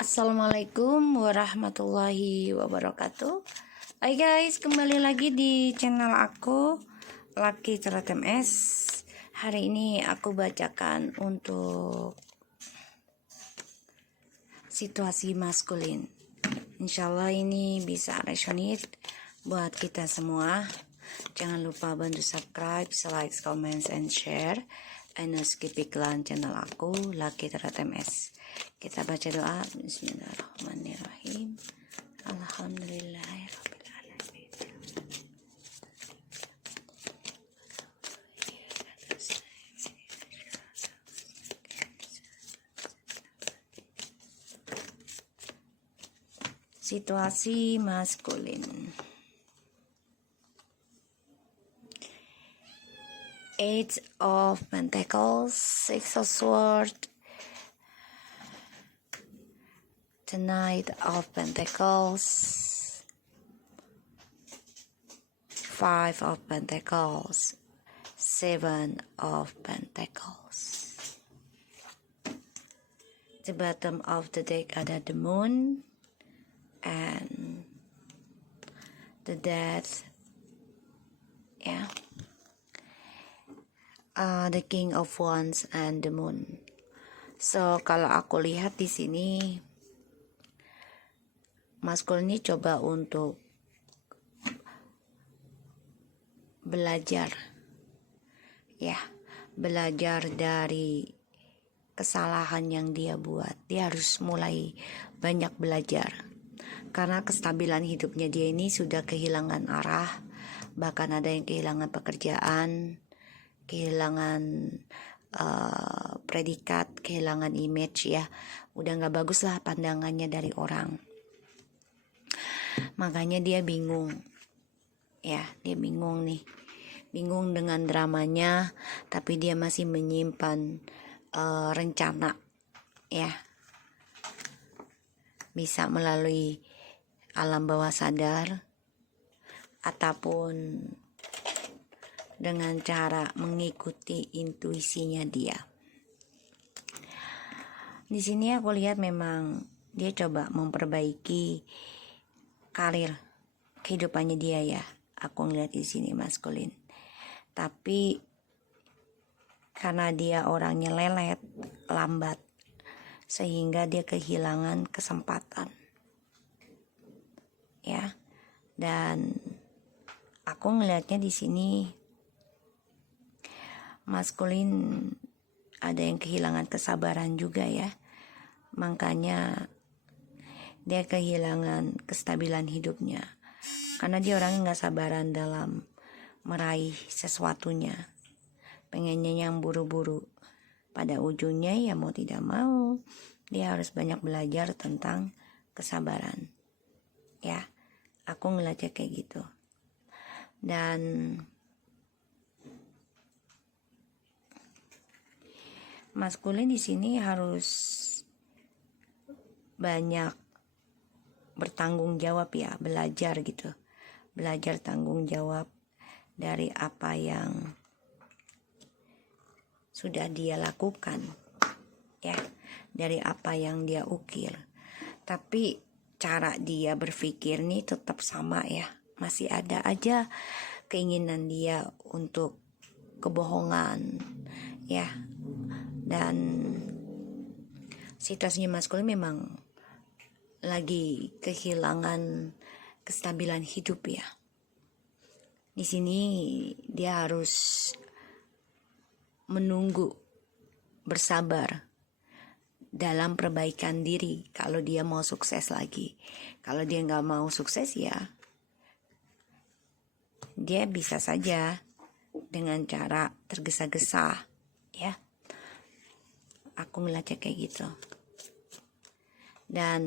Assalamualaikum warahmatullahi wabarakatuh. Hai guys, kembali lagi di channel aku Lucky Cerot MS. Hari ini aku bacakan untuk situasi maskulin. Insyaallah ini bisa resonate buat kita semua. Jangan lupa bantu subscribe, like, comment, and share. And skip iklan channel aku Lucky Cerot MS. Kita baca doa. Bismillahirrahmanirrahim. Alhamdulillahirrahmanirrahim. Situasi maskulin. Eight of Pentacles, Six of Swords, the Knight of Pentacles, Five of Pentacles, Seven of Pentacles. The bottom of the deck ada the Moon and the Death, the King of Wands and the Moon. So kalau aku lihat di sini, maskul ini coba untuk belajar dari kesalahan yang dia buat. Dia harus mulai banyak belajar karena kestabilan hidupnya dia ini sudah kehilangan arah, bahkan ada yang kehilangan pekerjaan, kehilangan predikat, kehilangan image ya. Udah gak bagus lah pandangannya dari orang. Makanya dia bingung. Ya, dia bingung nih. Bingung dengan dramanya, tapi dia masih menyimpan rencana ya. Bisa melalui alam bawah sadar ataupun dengan cara mengikuti intuisinya dia. Di sini aku lihat memang dia coba memperbaiki karir kehidupannya dia ya. Aku ngeliat di sini maskulin. Tapi karena dia orangnya lelet, lambat, sehingga dia kehilangan kesempatan. Ya. Dan aku ngelihatnya di sini maskulin ada yang kehilangan kesabaran juga ya. Makanya dia kehilangan kestabilan hidupnya. Karena dia orangnya gak sabaran dalam meraih sesuatunya. Pengennya yang buru-buru. Pada ujungnya ya mau tidak mau, dia harus banyak belajar tentang kesabaran. Ya, aku ngeliatnya kayak gitu. Dan maskulin di sini harus banyak bertanggung jawab ya, belajar gitu. Belajar tanggung jawab dari apa yang sudah dia lakukan. Ya, dari apa yang dia ukir. Tapi cara dia berpikir nih tetap sama ya. Masih ada aja keinginan dia untuk kebohongan ya. Dan situasinya maskulin memang lagi kehilangan kestabilan hidup ya. Di sini dia harus menunggu, bersabar dalam perbaikan diri kalau dia mau sukses lagi. Kalau dia nggak mau sukses ya, dia bisa saja dengan cara tergesa-gesa ya. Aku ngeliatnya kayak gitu. Dan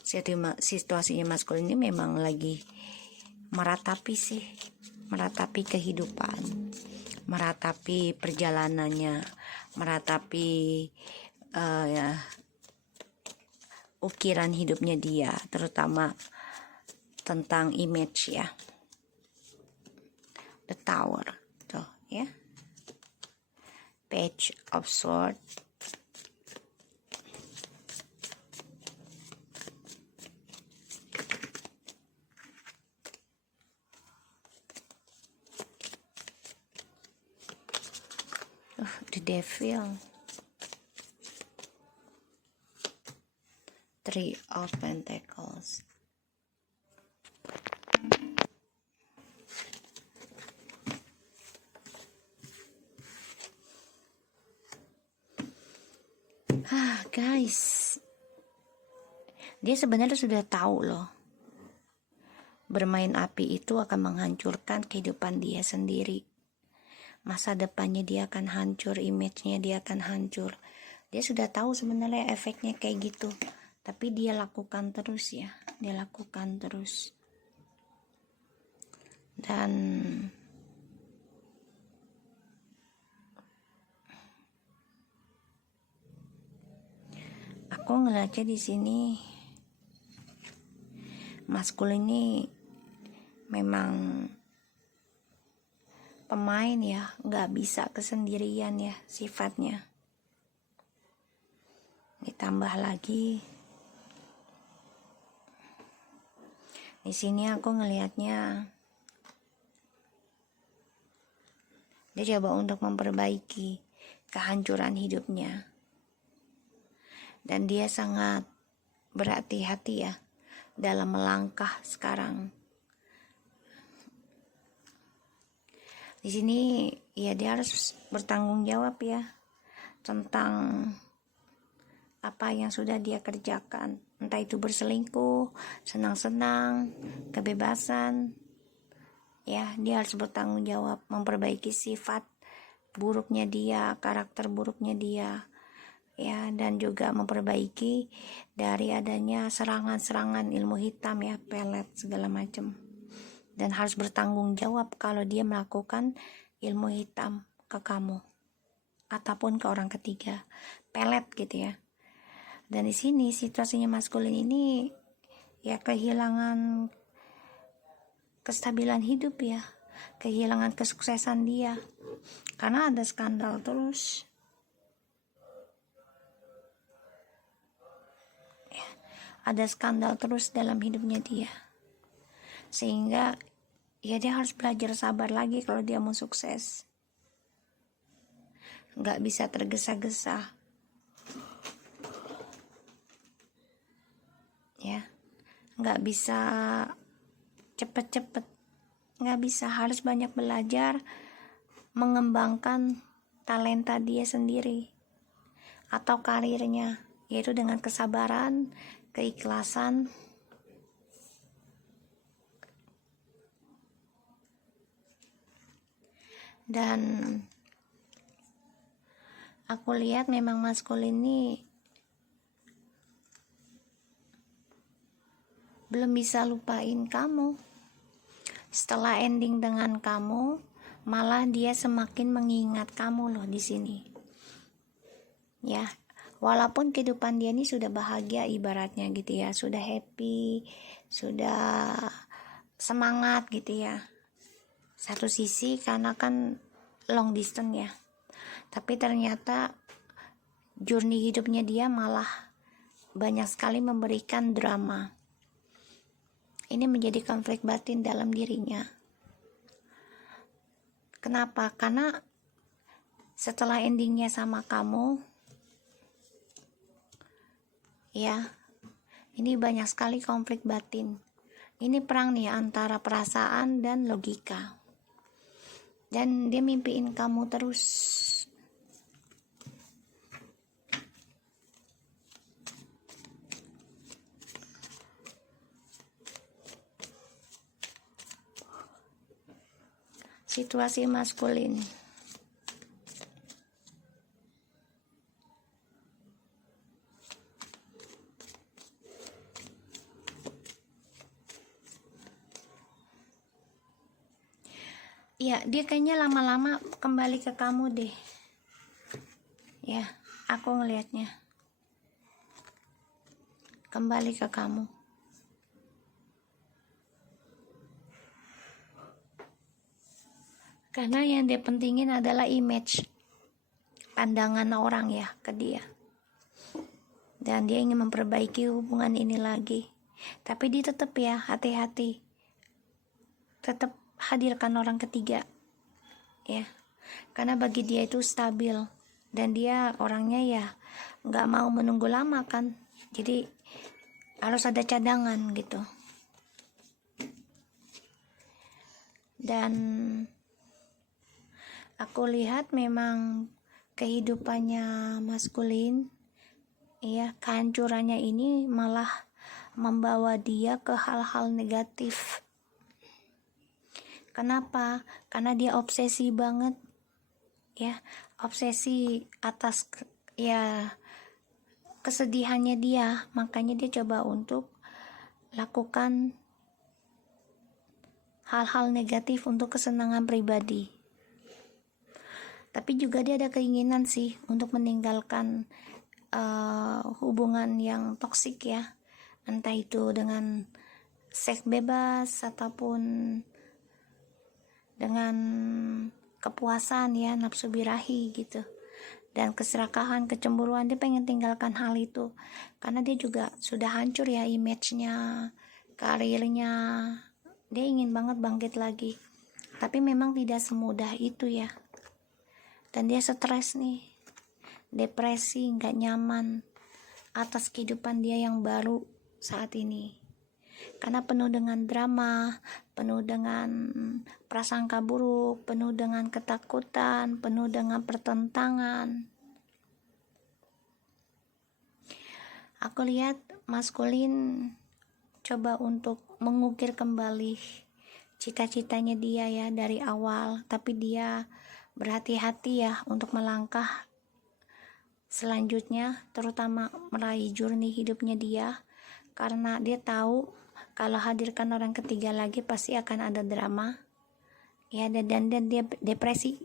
situasinya maskulin ini memang lagi meratapi kehidupan, meratapi perjalanannya, meratapi ukiran hidupnya dia, terutama tentang image ya. The Tower tuh ya. Page of Swords, The devil. Three of Pentacles. Guys, dia sebenarnya sudah tahu loh, bermain api itu akan menghancurkan kehidupan dia sendiri. Masa depannya dia akan hancur, image-nya dia akan hancur. Dia sudah tahu sebenarnya efeknya kayak gitu, tapi dia lakukan terus ya, dia lakukan terus. Dan aku ngeliatnya di sini, maskul ini memang pemain ya, nggak bisa kesendirian ya sifatnya. Ditambah lagi di sini aku ngelihatnya dia coba untuk memperbaiki kehancuran hidupnya, dan dia sangat berhati-hati ya dalam melangkah sekarang. Di sini ya dia harus bertanggung jawab ya tentang apa yang sudah dia kerjakan, entah itu berselingkuh, senang-senang, kebebasan. Ya, dia harus bertanggung jawab, memperbaiki sifat buruknya dia, karakter buruknya dia. Ya, dan juga memperbaiki dari adanya serangan-serangan ilmu hitam ya, pelet segala macam. Dan harus bertanggung jawab kalau dia melakukan ilmu hitam ke kamu ataupun ke orang ketiga, pelet gitu ya. Dan di sini situasinya maskulin ini ya kehilangan kestabilan hidup ya, kehilangan kesuksesan dia karena ada skandal terus. Ya, ada skandal terus dalam hidupnya dia, sehingga ya dia harus belajar sabar lagi kalau dia mau sukses. Nggak bisa tergesa-gesa ya, nggak bisa cepet-cepet, nggak bisa, harus banyak belajar mengembangkan talenta dia sendiri atau karirnya, yaitu dengan kesabaran, keikhlasan, dan aku lihat memang maskulin ini belum bisa lupain kamu. Setelah ending dengan kamu, malah dia semakin mengingat kamu loh di sini. Ya, walaupun kehidupan dia ini sudah bahagia ibaratnya gitu ya, sudah happy, sudah semangat gitu ya. Satu sisi karena kan long distance ya. Tapi ternyata journey hidupnya dia malah banyak sekali memberikan drama. Ini menjadi konflik batin dalam dirinya. Kenapa? Karena setelah endingnya sama kamu, ya, ini banyak sekali konflik batin. Ini perang nih antara perasaan dan logika. Dan dia mimpiin kamu terus. Situasi maskulin. Ya, dia kayaknya lama-lama kembali ke kamu deh. Ya, aku ngelihatnya. Kembali ke kamu. Karena yang dia pentingin adalah image, pandangan orang ya ke dia. Dan dia ingin memperbaiki hubungan ini lagi. Tapi dia tetap ya hati-hati. Tetap hadirkan orang ketiga. Ya. karena bagi dia itu stabil, dan dia orangnya ya nggak mau menunggu lama kan, jadi harus ada cadangan gitu. Dan aku lihat memang kehidupannya maskulin, ya, kehancurannya ini malah membawa dia ke hal-hal negatif. Kenapa? Karena dia obsesi banget, ya, obsesi atas ya kesedihannya dia, makanya dia coba untuk lakukan hal-hal negatif untuk kesenangan pribadi. Tapi juga dia ada keinginan sih untuk meninggalkan hubungan yang toksik, ya, entah itu dengan seks bebas ataupun dengan kepuasan, ya, nafsu birahi gitu, dan keserakahan, kecemburuan. Dia pengen tinggalkan hal itu karena dia juga sudah hancur, ya, image-nya, karirnya. Dia ingin banget bangkit lagi, tapi memang tidak semudah itu, ya. Dan dia stres nih, depresi, nggak nyaman atas kehidupan dia yang baru saat ini, karena penuh dengan drama, penuh dengan prasangka buruk, penuh dengan ketakutan, penuh dengan pertentangan. Aku lihat maskulin coba untuk mengukir kembali cita-citanya dia, ya, dari awal, tapi dia berhati-hati, ya, untuk melangkah selanjutnya, terutama meraih journey hidupnya dia, karena dia tahu kalau hadirkan orang ketiga lagi pasti akan ada drama, ya, dan dia depresi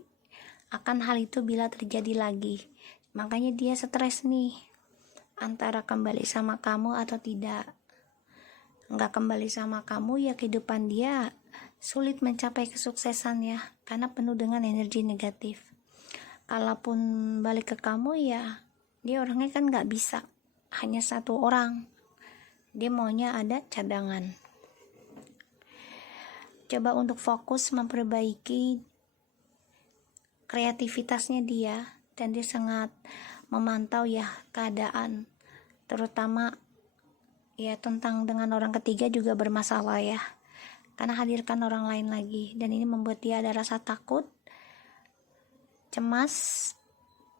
akan hal itu bila terjadi lagi. Makanya dia stres nih, antara kembali sama kamu atau tidak. Nggak kembali sama kamu, ya, kehidupan dia sulit mencapai kesuksesan, ya, karena penuh dengan energi negatif. Kalaupun balik ke kamu, ya, dia orangnya kan nggak bisa hanya satu orang, dia maunya ada cadangan. Coba untuk fokus memperbaiki kreativitasnya dia, dan dia sangat memantau, ya, keadaan, terutama, ya, tentang dengan orang ketiga juga bermasalah, ya, karena hadirkan orang lain lagi, dan ini membuat dia ada rasa takut, cemas,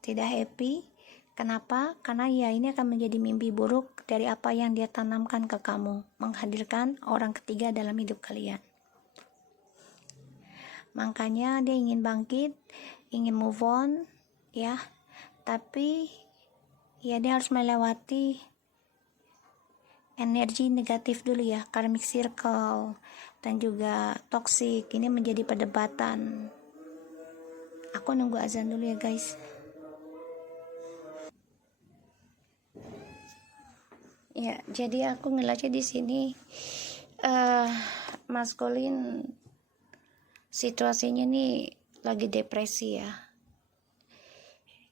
tidak happy. Kenapa? Karena ya ini akan menjadi mimpi buruk dari apa yang dia tanamkan ke kamu, menghadirkan orang ketiga dalam hidup kalian. Makanya dia ingin bangkit, ingin move on, ya, tapi ya dia harus melewati energi negatif dulu, ya, karmic circle dan juga toxic. Ini menjadi perdebatan. Aku nunggu azan dulu, ya, guys. Ya, jadi aku ngeliatnya di sini maskulin situasinya nih lagi depresi, ya.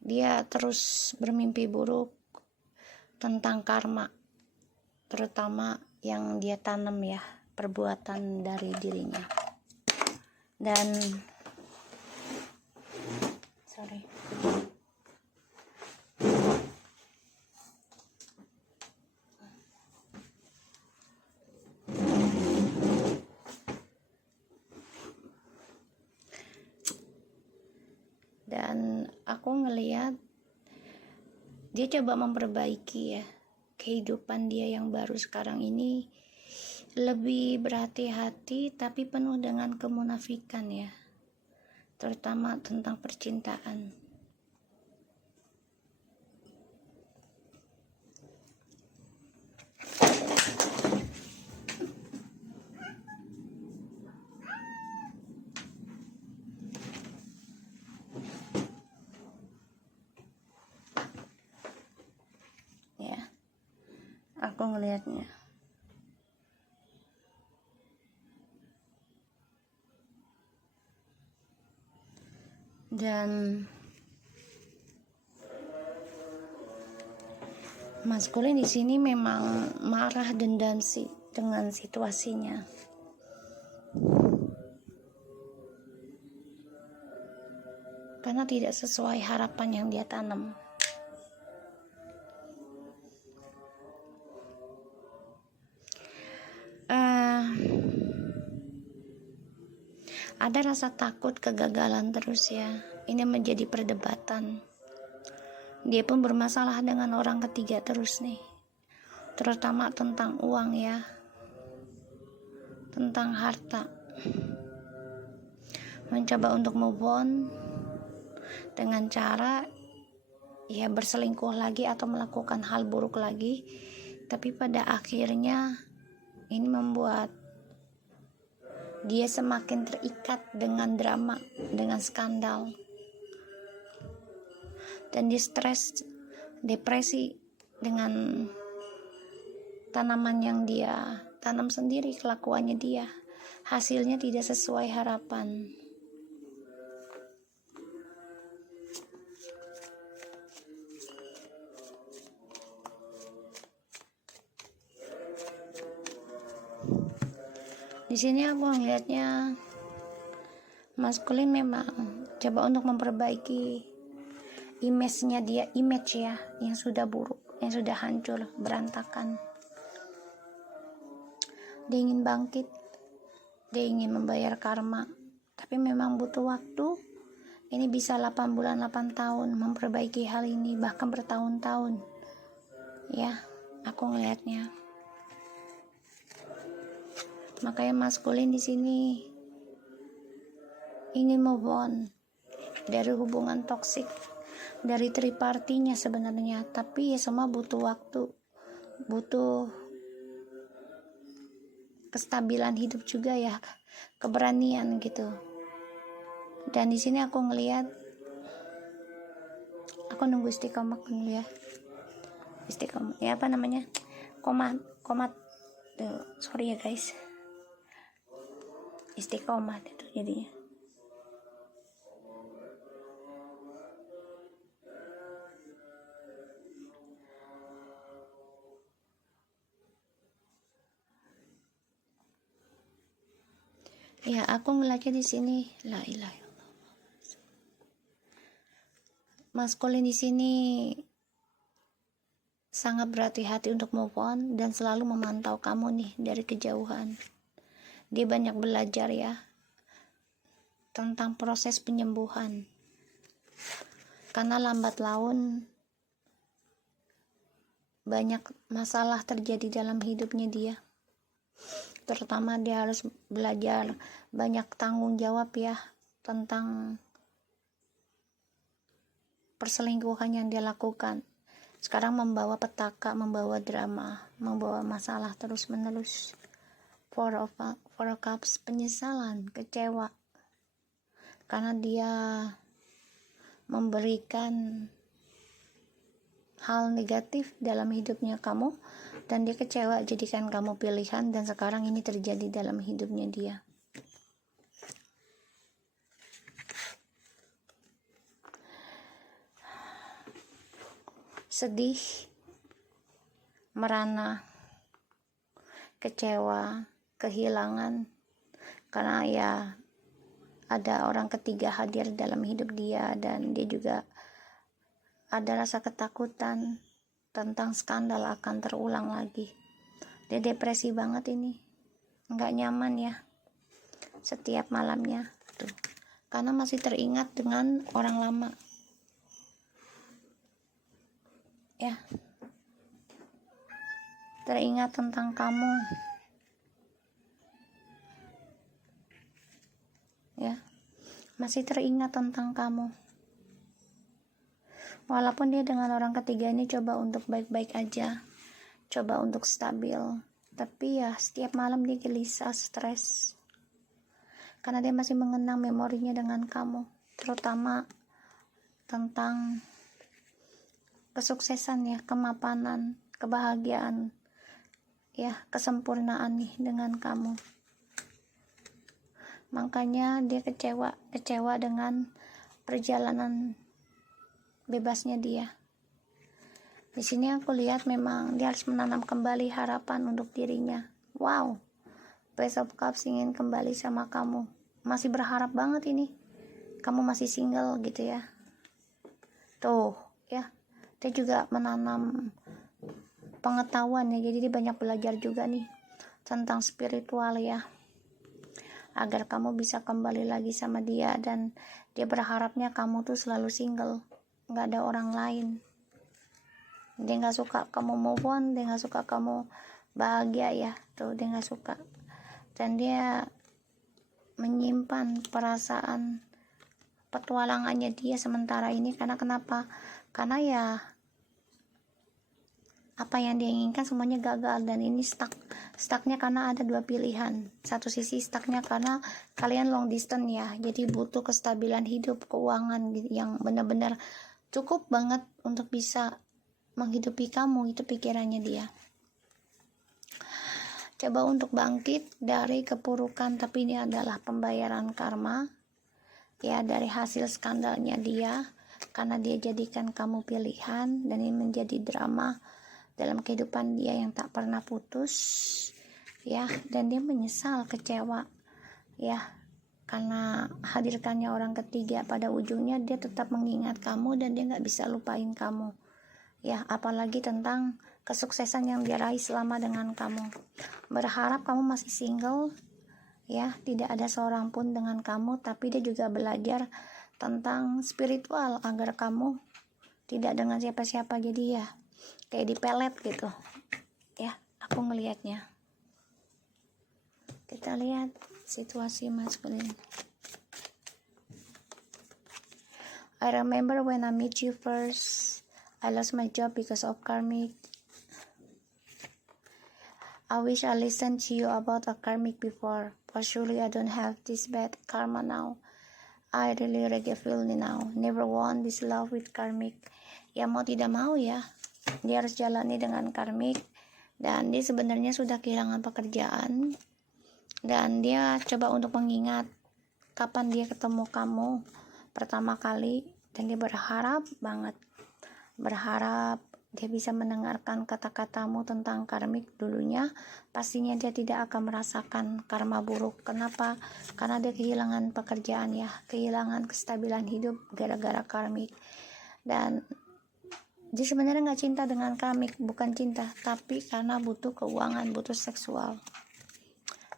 Dia terus bermimpi buruk tentang karma, terutama yang dia tanam, ya, perbuatan dari dirinya. Dan aku ngelihat dia coba memperbaiki, ya, kehidupan dia yang baru sekarang ini, lebih berhati-hati tapi penuh dengan kemunafikan, ya, terutama tentang percintaan. Ya, aku ngelihatnya. Dan maskulin di sini memang marah, dendam sih dengan situasinya. karena tidak sesuai harapan yang dia tanam. Ada rasa takut kegagalan terus ya. Ini menjadi perdebatan. Dia pun bermasalah dengan orang ketiga terus nih, terutama tentang uang ya, tentang harta. Mencoba untuk move on dengan cara ya berselingkuh lagi atau melakukan hal buruk lagi, tapi pada akhirnya ini membuat dia semakin terikat dengan drama, dengan skandal, dan dia stres, depresi dengan tanaman yang dia tanam sendiri. Kelakuannya dia, hasilnya tidak sesuai harapan. Di sini aku melihatnya maskulin memang coba untuk memperbaiki image-nya dia, image ya, yang sudah buruk, yang sudah hancur, berantakan. Dia ingin bangkit, dia ingin membayar karma, tapi memang butuh waktu. Ini bisa 8 bulan, 8 tahun memperbaiki hal ini, bahkan bertahun-tahun. Ya, aku ngelihatnya. Makanya maskulin di sini ingin move on dari hubungan toksik, dari tripartinya sebenarnya, tapi ya semua butuh waktu, butuh kestabilan hidup juga ya, keberanian gitu. Dan di sini aku ngelihat, aku nunggu istiqomah dulu ya, istiqomah ya, apa namanya, komat sorry ya guys, istiqomah itu jadinya. Ya, aku ngeliatnya di sini, la ilaha illallah. Maskulin di sini sangat berhati-hati untuk move on dan selalu memantau kamu nih dari kejauhan. Dia banyak belajar ya tentang proses penyembuhan, karena lambat laun banyak masalah terjadi dalam hidupnya dia. Terutama dia harus belajar banyak tanggung jawab ya tentang perselingkuhan yang dia lakukan. Sekarang membawa petaka, membawa drama, membawa masalah terus menerus. Four of Cups, penyesalan, kecewa, karena dia memberikan hal negatif dalam hidupnya kamu, dan dia kecewa jadikan kamu pilihan, dan sekarang ini terjadi dalam hidupnya dia. Sedih, merana, kecewa, kehilangan, karena ya ada orang ketiga hadir dalam hidup dia, dan dia juga ada rasa ketakutan tentang skandal akan terulang lagi. Dia depresi banget ini, nggak nyaman ya setiap malamnya tuh, karena masih teringat dengan orang lama ya, teringat tentang kamu ya, masih teringat tentang kamu. Walaupun dia dengan orang ketiga ini coba untuk baik-baik aja, coba untuk stabil, tapi ya setiap malam dia gelisah, stres, karena dia masih mengenang memorinya dengan kamu, terutama tentang kesuksesan ya, kemapanan, kebahagiaan ya, kesempurnaan nih dengan kamu. Makanya dia kecewa dengan perjalanan bebasnya dia. Di sini aku lihat memang dia harus menanam kembali harapan untuk dirinya. Wow, Page of Cups ingin kembali sama kamu, masih berharap banget ini kamu masih single gitu ya. Tuh ya, dia juga menanam pengetahuan ya, jadi dia banyak belajar juga nih tentang spiritual ya, agar kamu bisa kembali lagi sama dia. Dan dia berharapnya kamu tuh selalu single, nggak ada orang lain. Dia nggak suka kamu move on, dia nggak suka kamu bahagia ya, tuh dia nggak suka. Dan dia menyimpan perasaan petualangannya dia sementara ini. Karena kenapa? Karena ya apa yang dia inginkan semuanya gagal, dan ini stucknya karena ada dua pilihan. Satu sisi stucknya karena kalian long distance ya, jadi butuh kestabilan hidup, keuangan yang benar-benar cukup banget untuk bisa menghidupi kamu, itu pikirannya dia. Coba untuk bangkit dari kepurukan, tapi ini adalah pembayaran karma ya, dari hasil skandalnya dia, karena dia jadikan kamu pilihan, dan ini menjadi drama dalam kehidupan dia yang tak pernah putus ya. Dan dia menyesal, kecewa ya, karena hadirkannya orang ketiga. Pada ujungnya dia tetap mengingat kamu, dan dia gak bisa lupain kamu ya, apalagi tentang kesuksesan yang dia raih selama dengan kamu. Berharap kamu masih single ya, tidak ada seorang pun dengan kamu, tapi dia juga belajar tentang spiritual agar kamu tidak dengan siapa-siapa. Jadi ya kayak dipelet gitu ya, aku ngelihatnya. Kita lihat situasi maskulin. I remember when I meet you first, I lost my job because of karmic. I wish I listened to you about a karmic before, but surely I don't have this bad karma now. I really feel now. Never want this love with karmic. Ya mau tidak mau ya, dia harus jalani dengan karmic. Dan dia sebenarnya sudah kehilangan pekerjaan, dan dia coba untuk mengingat kapan dia ketemu kamu pertama kali, dan dia berharap banget, berharap dia bisa mendengarkan kata-katamu tentang karmik dulunya. Pastinya dia tidak akan merasakan karma buruk. Kenapa? Karena dia kehilangan pekerjaan ya, kehilangan kestabilan hidup gara-gara karmik. Dan dia sebenarnya nggak cinta dengan karmik, bukan cinta, tapi karena butuh keuangan, butuh seksual.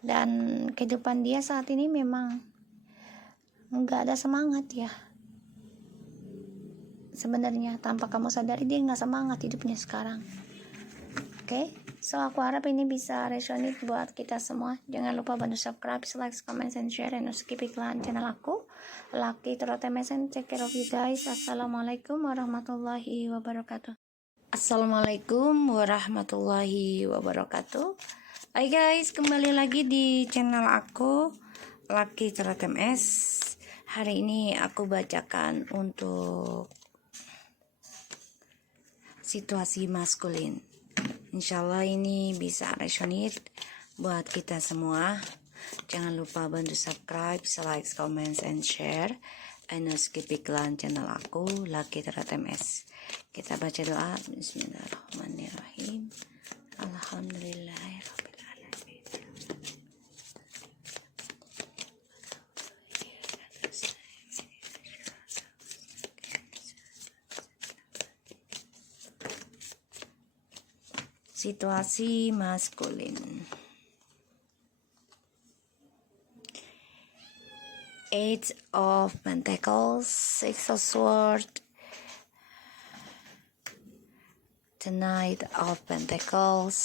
Dan kehidupan dia saat ini memang nggak ada semangat ya. Sebenarnya tanpa kamu sadari dia nggak semangat hidupnya sekarang. Oke, so aku harap ini bisa resonate buat kita semua. Jangan lupa bantu subscribe, like, comment, and share, and skip iklan channel aku, Lucky Tarot MSN. Take care of you guys. Assalamualaikum warahmatullahi wabarakatuh. Assalamualaikum warahmatullahi wabarakatuh. Hai guys, kembali lagi di channel aku, Lucky Tarot MS. Hari ini aku bacakan untuk situasi maskulin. Insyaallah ini bisa resonate buat kita semua. Jangan lupa bantu subscribe, like, comment, and share, and skip iklan channel aku, Lucky Tarot MS. Kita baca doa. Bismillahirrahmanirrahim. Alhamdulillahirabbil alamin. Situasi maskulin. Eight of Pentacles, Six of Swords, the Knight of Pentacles,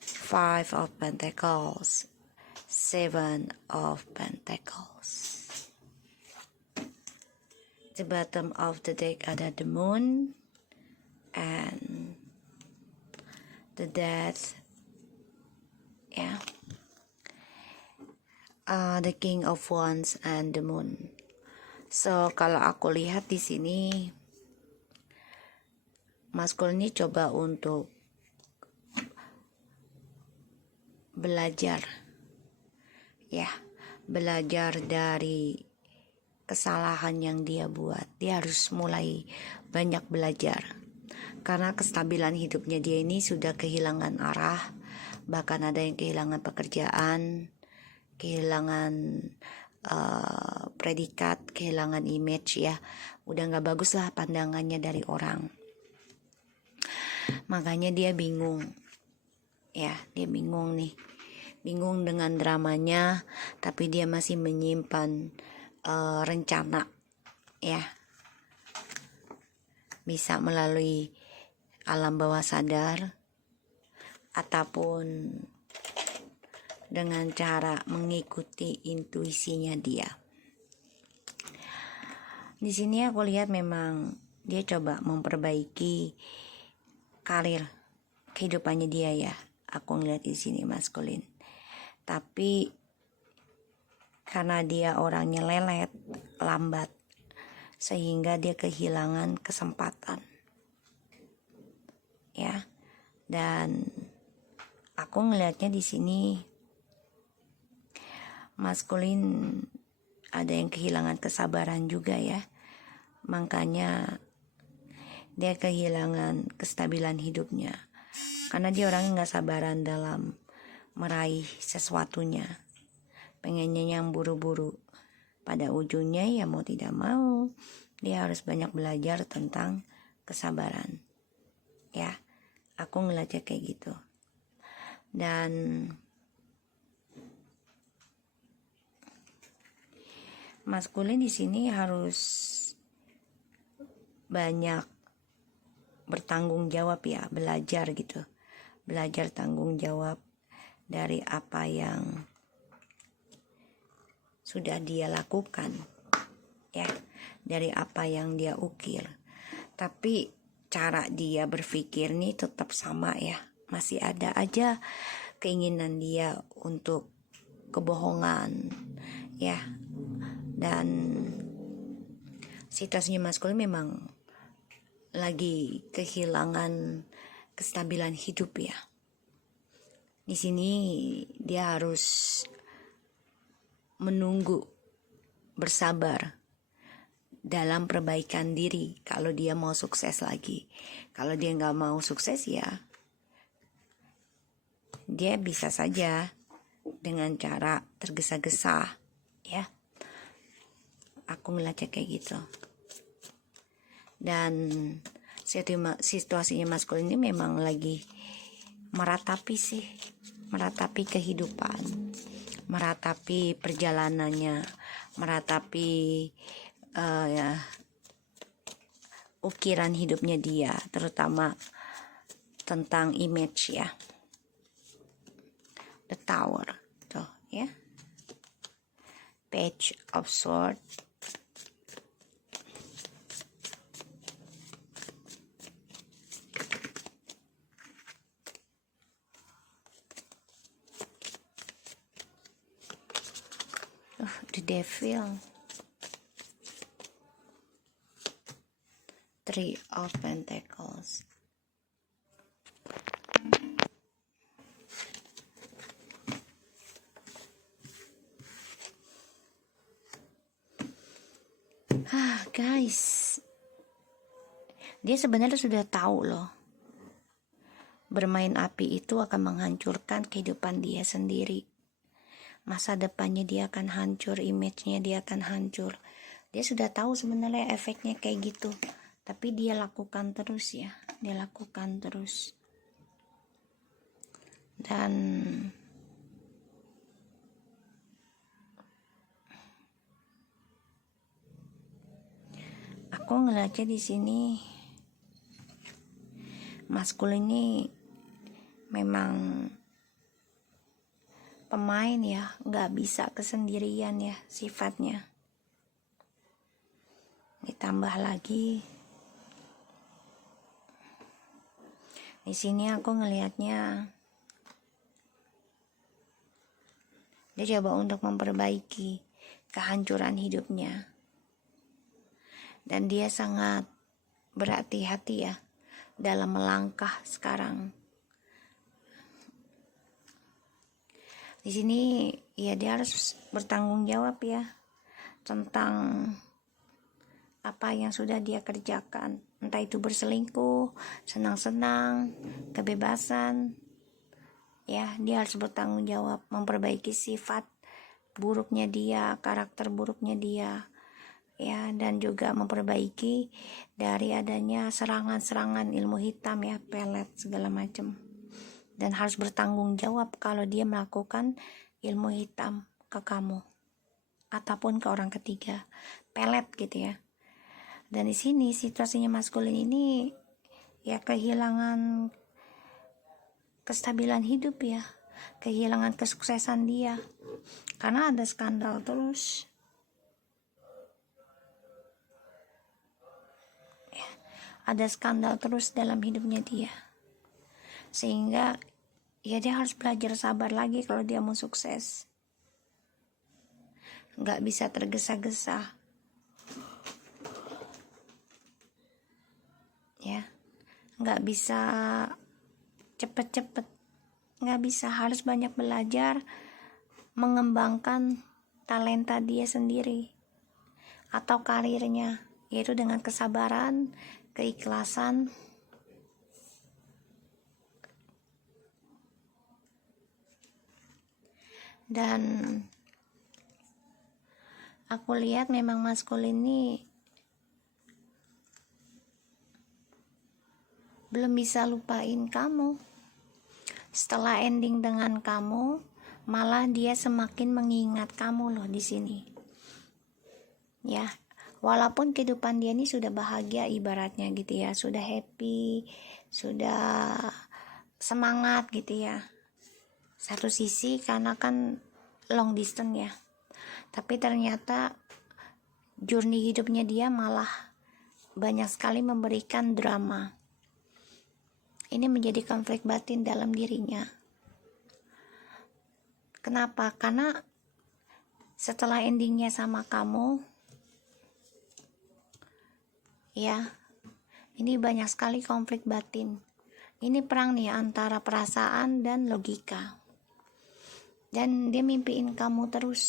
Five of Pentacles, Seven of Pentacles. The bottom of the deck ada the Moon and the Death, yeah. The King of Wands and the Moon. So kalau aku lihat di sini, maskul ini coba untuk belajar, ya, belajar dari kesalahan yang dia buat. Dia harus mulai banyak belajar, karena kestabilan hidupnya dia ini sudah kehilangan arah, bahkan ada yang kehilangan pekerjaan. kehilangan predikat, kehilangan image ya. Udah gak bagus lah pandangannya dari orang. Makanya dia bingung. Ya, dia bingung nih. Bingung dengan dramanya, tapi dia masih menyimpan rencana ya. Bisa melalui alam bawah sadar ataupun dengan cara mengikuti intuisinya dia. Di sini aku lihat memang dia coba memperbaiki karir kehidupannya dia ya. Aku ngeliat di sini maskulin. Tapi karena dia orangnya lelet, lambat, sehingga dia kehilangan kesempatan. Ya. Dan aku ngelihatnya di sini maskulin ada yang kehilangan kesabaran juga ya. Makanya dia kehilangan kestabilan hidupnya. Karena dia orangnya gak sabaran dalam meraih sesuatunya. Pengennya yang buru-buru. Pada ujungnya ya mau tidak mau, dia harus banyak belajar tentang kesabaran. Ya, aku ngeliatnya kayak gitu. Dan maskulin di sini harus banyak bertanggung jawab ya, belajar gitu. Belajar tanggung jawab dari apa yang sudah dia lakukan ya, dari apa yang dia ukir. Tapi cara dia berpikir nih tetap sama ya, masih ada aja keinginan dia untuk kebohongan ya. Dan situasinya maskulin memang lagi kehilangan kestabilan hidup ya. Di sini dia harus menunggu, bersabar dalam perbaikan diri kalau dia mau sukses lagi. Kalau dia nggak mau sukses ya, dia bisa saja dengan cara tergesa-gesa ya. Aku ngeliatnya kayak gitu. Dan situasinya maskulin ini memang lagi meratapi kehidupan, meratapi perjalanannya, meratapi ya, ukiran hidupnya dia, terutama tentang image ya. The Tower tuh ya, Page of Swords. The Devil. Three of Pentacles. Guys, dia sebenarnya sudah tahu loh, bermain api itu akan menghancurkan kehidupan dia sendiri. Masa depannya dia akan hancur, image-nya dia akan hancur. Dia sudah tahu sebenarnya efeknya kayak gitu, tapi dia lakukan terus ya, dia lakukan terus. Dan aku ngeliatnya di sini maskulin ini memang pemain ya, nggak bisa kesendirian ya sifatnya. Ditambah lagi di sini aku ngelihatnya dia coba untuk memperbaiki kehancuran hidupnya, dan dia sangat berhati-hati ya dalam melangkah sekarang. Di sini ya dia harus bertanggung jawab ya tentang apa yang sudah dia kerjakan, entah itu berselingkuh, senang-senang, kebebasan ya. Dia harus bertanggung jawab, memperbaiki sifat buruknya dia, karakter buruknya dia, ya, dan juga memperbaiki dari adanya serangan-serangan ilmu hitam ya, pelet segala macam. Dan harus bertanggung jawab kalau dia melakukan ilmu hitam ke kamu ataupun ke orang ketiga, pelet gitu ya. Dan di sini situasinya maskulin ini ya kehilangan kestabilan hidup ya, kehilangan kesuksesan dia karena ada skandal terus ya, ada skandal terus dalam hidupnya dia, sehingga ya dia harus belajar sabar lagi kalau dia mau sukses. Nggak bisa tergesa-gesa ya, nggak bisa cepet-cepet, nggak bisa, harus banyak belajar mengembangkan talenta dia sendiri atau karirnya, yaitu dengan kesabaran, keikhlasan, dan aku lihat memang maskulin ini belum bisa lupain kamu. Setelah ending dengan kamu, malah dia semakin mengingat kamu loh di sini. Ya, walaupun kehidupan dia ini sudah bahagia ibaratnya gitu ya, sudah happy, sudah semangat gitu ya. Satu sisi karena kan long distance ya. Tapi ternyata journey hidupnya dia malah banyak sekali memberikan drama. Ini menjadi konflik batin dalam dirinya. Kenapa? Karena setelah endingnya sama kamu, ya, ini banyak sekali konflik batin. Ini perang nih antara perasaan dan logika. Dan dia mimpiin kamu terus.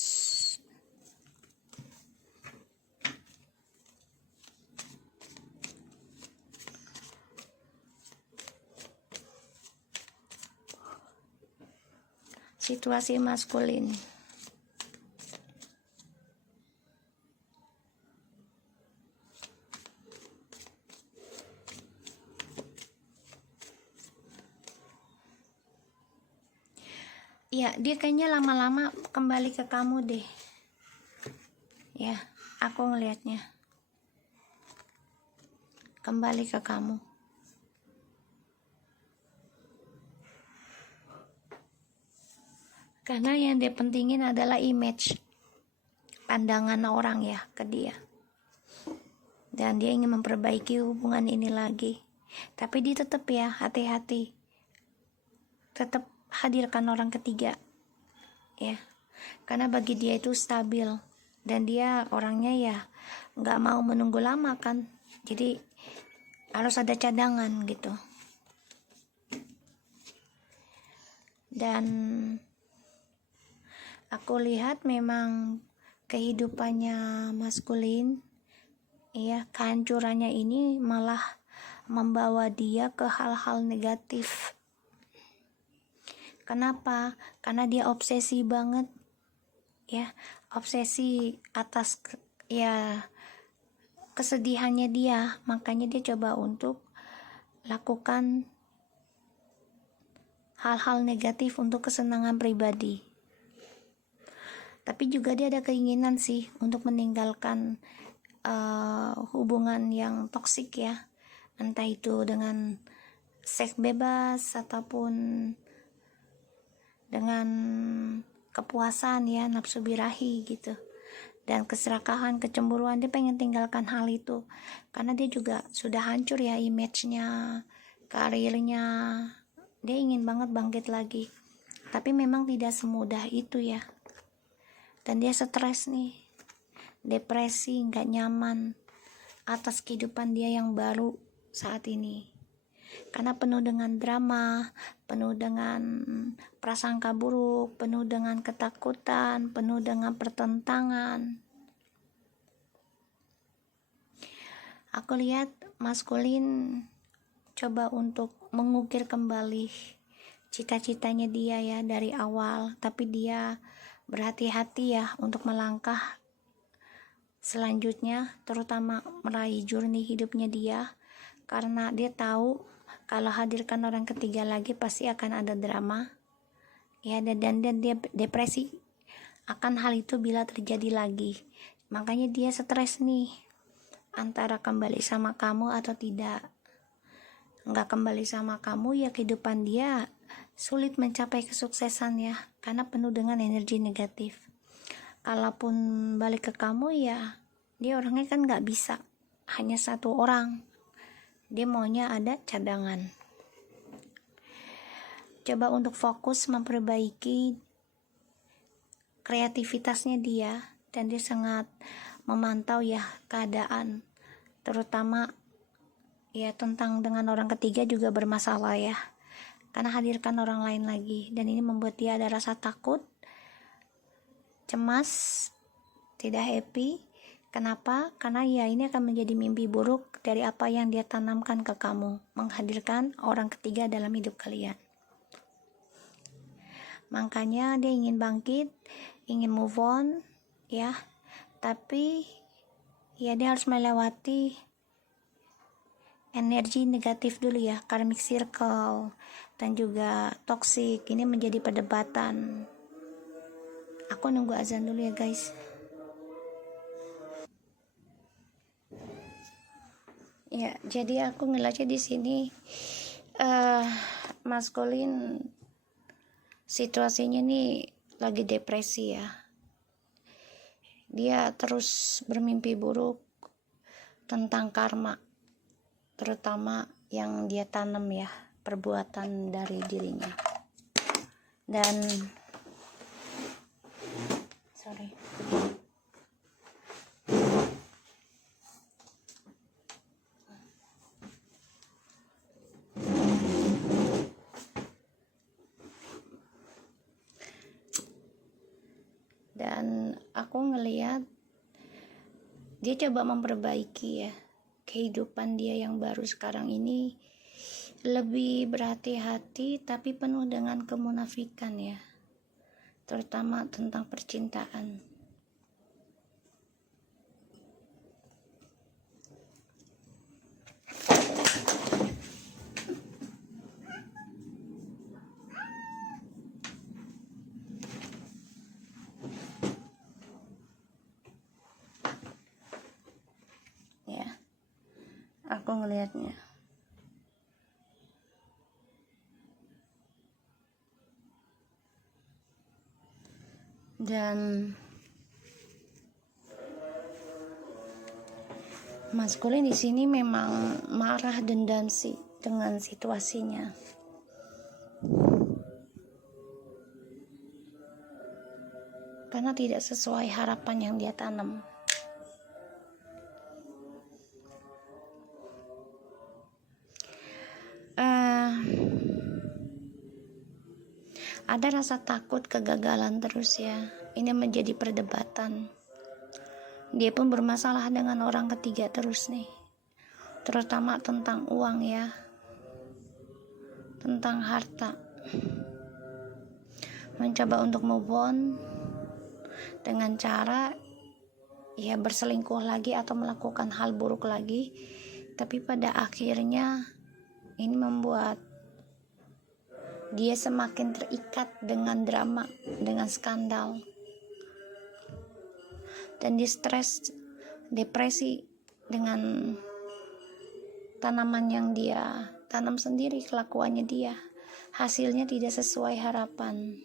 Situasi maskulin. Ya, dia kayaknya lama-lama kembali ke kamu deh. Ya, aku ngelihatnya. Kembali ke kamu. Karena yang dia pentingin adalah image, pandangan orang ya ke dia. Dan dia ingin memperbaiki hubungan ini lagi. Tapi dia tetap ya hati-hati. Tetap hadirkan orang ketiga. Ya. Karena bagi dia itu stabil. Dan dia orangnya ya nggak mau menunggu lama kan. Jadi harus ada cadangan gitu. Dan aku lihat memang kehidupannya maskulin, ya, kehancurannya ini malah membawa dia ke hal-hal negatif. Kenapa? Karena dia obsesi banget, ya, obsesi atas ya kesedihannya dia, makanya dia coba untuk lakukan hal-hal negatif untuk kesenangan pribadi. Tapi juga dia ada keinginan sih untuk meninggalkan hubungan yang toksik ya, entah itu dengan seks bebas ataupun dengan kepuasan ya, nafsu birahi gitu, dan keserakahan, kecemburuan. Dia pengen tinggalkan hal itu karena dia juga sudah hancur ya image-nya, karirnya. Dia ingin banget bangkit lagi, tapi memang tidak semudah itu ya. Dan dia stres nih, depresi, nggak nyaman atas kehidupan dia yang baru saat ini. Karena penuh dengan drama, penuh dengan prasangka buruk, penuh dengan ketakutan, penuh dengan pertentangan. Aku lihat maskulin coba untuk mengukir kembali cita-citanya dia ya dari awal, tapi dia berhati-hati ya untuk melangkah selanjutnya, terutama meraih journey hidupnya dia, karena dia tahu kalau hadirkan orang ketiga lagi pasti akan ada drama ya, dan dia depresi akan hal itu bila terjadi lagi. Makanya dia stres nih antara kembali sama kamu atau tidak. Nggak kembali sama kamu ya, kehidupan dia sulit mencapai kesuksesan ya, karena penuh dengan energi negatif. Kalaupun balik ke kamu ya, dia orangnya kan nggak bisa hanya satu orang, dia maunya ada cadangan. Coba untuk fokus memperbaiki kreativitasnya dia, dan dia sangat memantau ya keadaan, terutama ya tentang dengan orang ketiga juga bermasalah ya, karena hadirkan orang lain lagi, dan ini membuat dia ada rasa takut, cemas, tidak happy. Kenapa? Karena ya ini akan menjadi mimpi buruk dari apa yang dia tanamkan ke kamu, menghadirkan orang ketiga dalam hidup kalian. Makanya dia ingin bangkit, ingin move on ya, tapi ya dia harus melewati energi negatif dulu ya, karmic circle dan juga toxic. Ini menjadi perdebatan. Aku nunggu azan dulu ya guys. Ya, jadi aku ngeliatnya di sini maskulin situasinya nih lagi depresi ya. Dia terus bermimpi buruk tentang karma, terutama yang dia tanam ya, perbuatan dari dirinya. Dan aku ngeliat dia coba memperbaiki ya kehidupan dia yang baru sekarang ini, lebih berhati-hati tapi penuh dengan kemunafikan ya, terutama tentang percintaan. Ya, aku ngelihatnya. Dan maskulin di sini memang marah, dendam sih dengan situasinya. Karena tidak sesuai harapan yang dia tanam. Ada rasa takut kegagalan terus ya. Ini menjadi perdebatan. Dia pun bermasalah dengan orang ketiga terus nih, terutama tentang uang ya, tentang harta. Mencoba untuk move on dengan cara ya berselingkuh lagi atau melakukan hal buruk lagi, tapi pada akhirnya ini membuat dia semakin terikat dengan drama, dengan skandal, dan dia stres, depresi dengan tanaman yang dia tanam sendiri. Kelakuannya dia, hasilnya tidak sesuai harapan.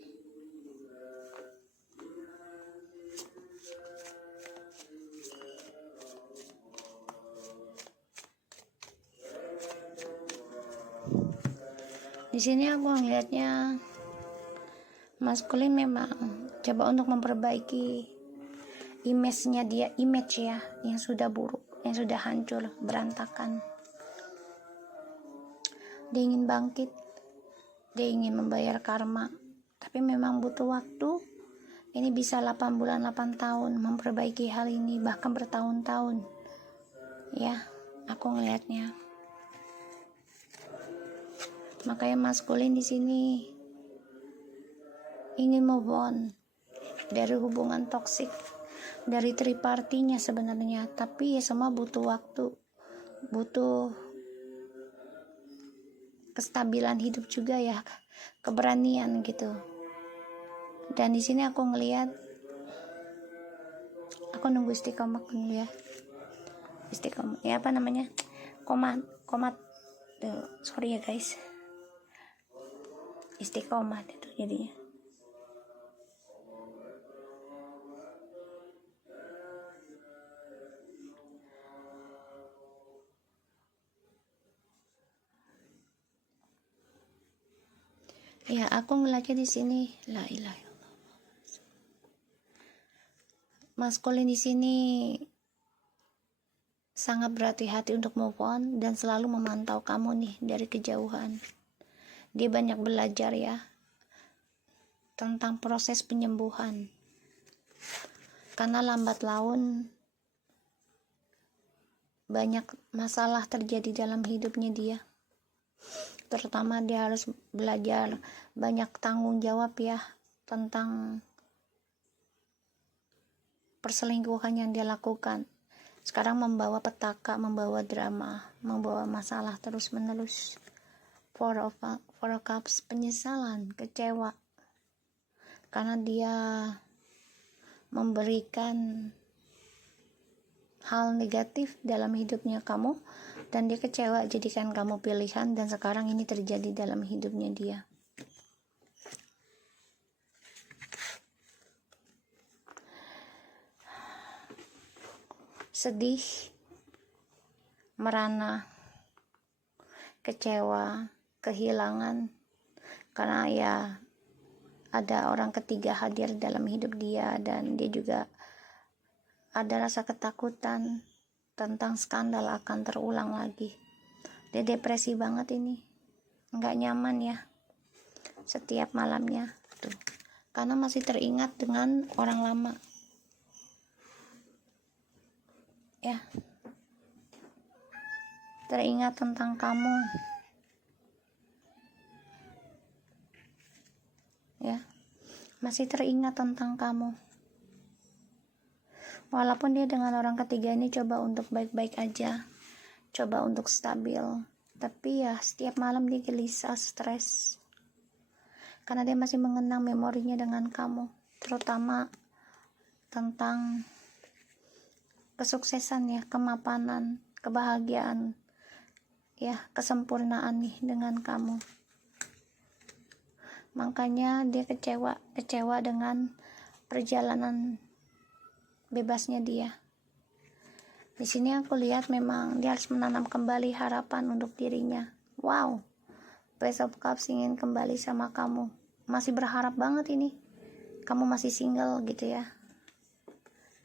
Di sini aku ngelihatnya maskulin memang coba untuk memperbaiki image-nya dia, image ya yang sudah buruk, yang sudah hancur, berantakan. Dia ingin bangkit, dia ingin membayar karma, tapi memang butuh waktu. Ini bisa 8 bulan, 8 tahun memperbaiki hal ini, bahkan bertahun-tahun. Ya, aku ngelihatnya. Makanya maskulin di sini ingin move on, dari hubungan toksik, dari tripartinya sebenarnya. Tapi ya semua butuh waktu, butuh kestabilan hidup juga ya, keberanian gitu. Dan di sini aku ngelihat, aku nunggu istiqomah dulu ya, istiqomah ya, apa namanya, komat sorry ya guys, istiqomah itu jadinya. Ya, aku ngeliatnya di sini, la ilaha illallah. Maskulin di sini sangat berhati-hati untuk move on dan selalu memantau kamu nih dari kejauhan. Dia banyak belajar ya tentang proses penyembuhan. Karena lambat laun banyak masalah terjadi dalam hidupnya dia. Terutama dia harus belajar banyak tanggung jawab ya tentang perselingkuhan yang dia lakukan. Sekarang membawa petaka, membawa drama, membawa masalah terus menerus. Four of Cups, penyesalan, kecewa karena dia memberikan hal negatif dalam hidupnya kamu, dan dia kecewa jadikan kamu pilihan, dan sekarang ini terjadi dalam hidupnya dia. Sedih, merana, kecewa, kehilangan, karena ya ada orang ketiga hadir dalam hidup dia, dan dia juga ada rasa ketakutan tentang skandal akan terulang lagi. Dia depresi banget ini, nggak nyaman ya setiap malamnya tuh, karena masih teringat dengan orang lama ya, teringat tentang kamu ya, masih teringat tentang kamu. Walaupun dia dengan orang ketiga ini coba untuk baik-baik aja, coba untuk stabil, tapi ya setiap malam dia gelisah, stres, karena dia masih mengenang memorinya dengan kamu, terutama tentang kesuksesan ya, kemapanan, kebahagiaan ya, kesempurnaan nih dengan kamu. Makanya dia kecewa dengan perjalanan bebasnya dia. Di sini aku lihat memang dia harus menanam kembali harapan untuk dirinya. Wow, Page of Cups ingin kembali sama kamu, masih berharap banget ini kamu masih single gitu ya.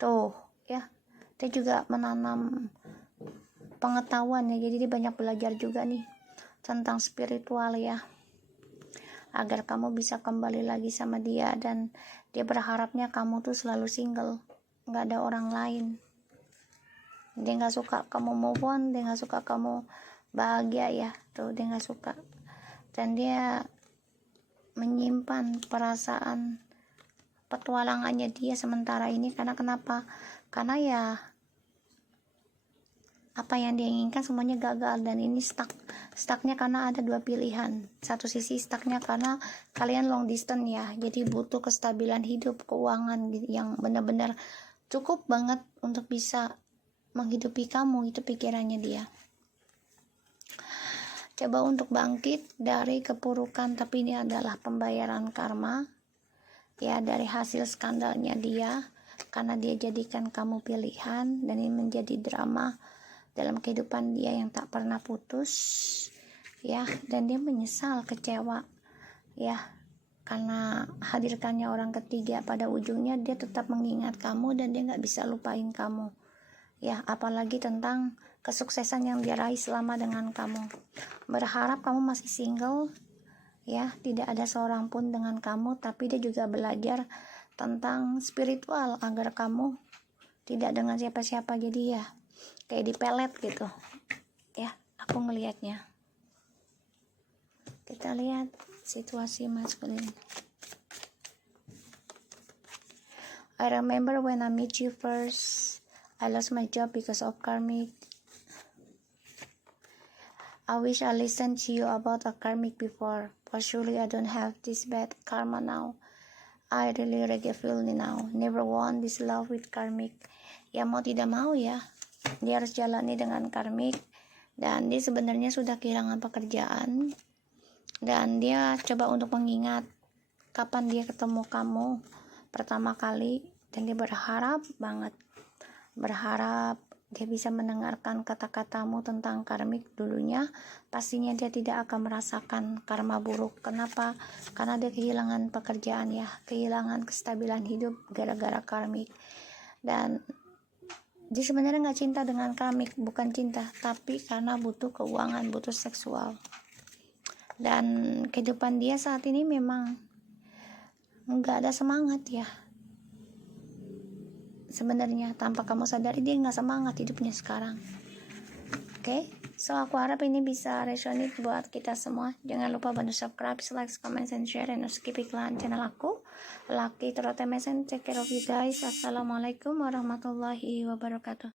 Tuh ya, dia juga menanam pengetahuan ya, jadi dia banyak belajar juga nih tentang spiritual ya, agar kamu bisa kembali lagi sama dia, dan dia berharapnya kamu tuh selalu single, nggak ada orang lain. Dia nggak suka kamu move on, dia nggak suka kamu bahagia ya, tuh dia nggak suka, dan dia menyimpan perasaan petualangannya dia sementara ini. Karena kenapa? Karena ya apa yang dia inginkan semuanya gagal, dan ini stucknya karena ada dua pilihan. Satu sisi stucknya karena kalian long distance ya, jadi butuh kestabilan hidup, keuangan yang benar-benar cukup banget untuk bisa menghidupi kamu, itu pikirannya dia. Coba untuk bangkit dari kepurukan, tapi ini adalah pembayaran karma ya dari hasil skandalnya dia, karena dia jadikan kamu pilihan, dan ini menjadi drama dalam kehidupan dia yang tak pernah putus ya, dan dia menyesal, kecewa ya, karena hadirkannya orang ketiga. Pada ujungnya dia tetap mengingat kamu, dan dia nggak bisa lupain kamu ya, apalagi tentang kesuksesan yang dia raih selama dengan kamu. Berharap kamu masih single ya, tidak ada seorang pun dengan kamu, tapi dia juga belajar tentang spiritual agar kamu tidak dengan siapa-siapa, jadi ya kayak dipelet gitu ya, aku ngelihatnya. Kita lihat situasi maskulin. I remember when I met you first, I lost my job because of karmic. I wish I listened to you about a karmic before, but surely I don't have this bad karma now. I really regret feeling now. Never want this love with karmic. Ya mau tidak mau ya, dia harus jalani dengan karmic. Dan dia sebenarnya sudah kehilangan pekerjaan. Dan dia coba untuk mengingat kapan dia ketemu kamu pertama kali. Dan dia berharap banget, berharap dia bisa mendengarkan kata-katamu tentang karmik dulunya. Pastinya dia tidak akan merasakan karma buruk. Kenapa? Karena dia kehilangan pekerjaan ya, kehilangan kestabilan hidup gara-gara karmik. Dan dia sebenarnya nggak cinta dengan karmik, bukan cinta, tapi karena butuh keuangan, butuh seksual. Dan kehidupan dia saat ini memang nggak ada semangat ya. Sebenarnya tanpa kamu sadari dia nggak semangat hidupnya sekarang. Oke, so aku harap ini bisa resonate buat kita semua. Jangan lupa bantu subscribe, like, comment, and share, and skip iklan channel aku. Lucky Trote Mesen, take care of you guys. Assalamualaikum warahmatullahi wabarakatuh.